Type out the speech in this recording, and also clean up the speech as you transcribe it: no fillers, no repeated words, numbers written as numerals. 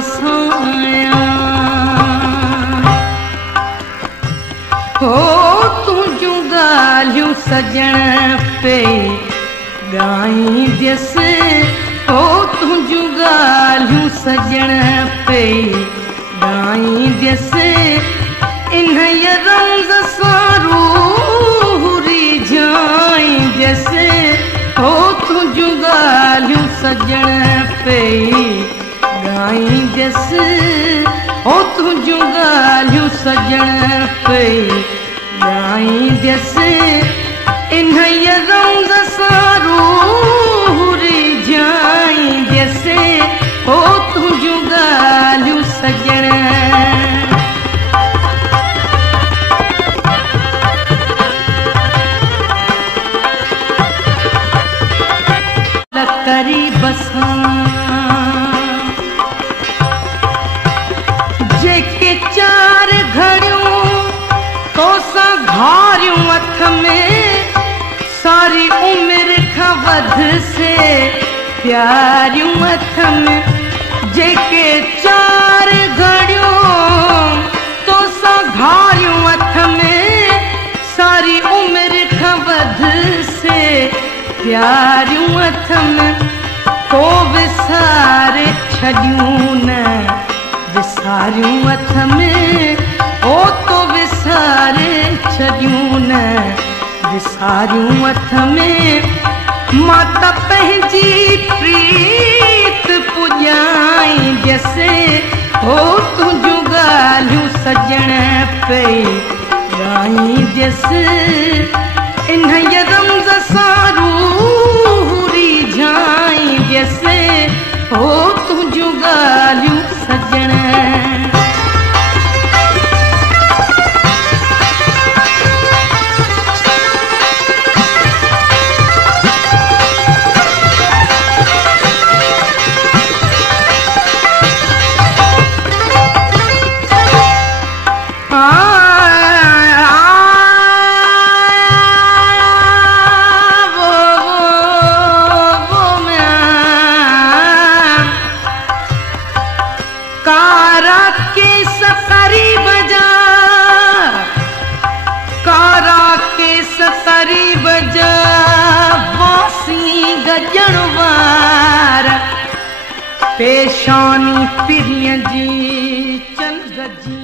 बसाया हो तुझू गालियूं सजण पे गाईंदस हो तुझू गालियूं सजण पे गाईंदस इन रंग सां रूह रिझाईंदस हो तुझू गालियूं सजण पे गाईंदस हो तुझू गालियूं सजण पे गाईंदस इन रंग सां रूह रिझाईंदस हो तुझू गालियूं सजण करी बसां जेके चार घड़ियूं तोसां घारियूं हथ में सारी उम्र खां वध से प्यारियूं हथ में जेके चार घड़ियूं तोसां घारियूं हथ में सारी उम्र खां वध से प्यारियूं हथ में तो विसारे छॾियूं न विसारियूं हथ में ओ तो विसारे छॾियूं न विसारियूं हथ में मां त पंहिंजी प्रीत पुॼाईंदस हो तुझू ॻाल्हियूं सजण पे ॻाईंदस इन रंग सां रूह रिझाईंदस हो तुझू ॻाल्हियूं सजण पेशानी पिरिय जी चंद जी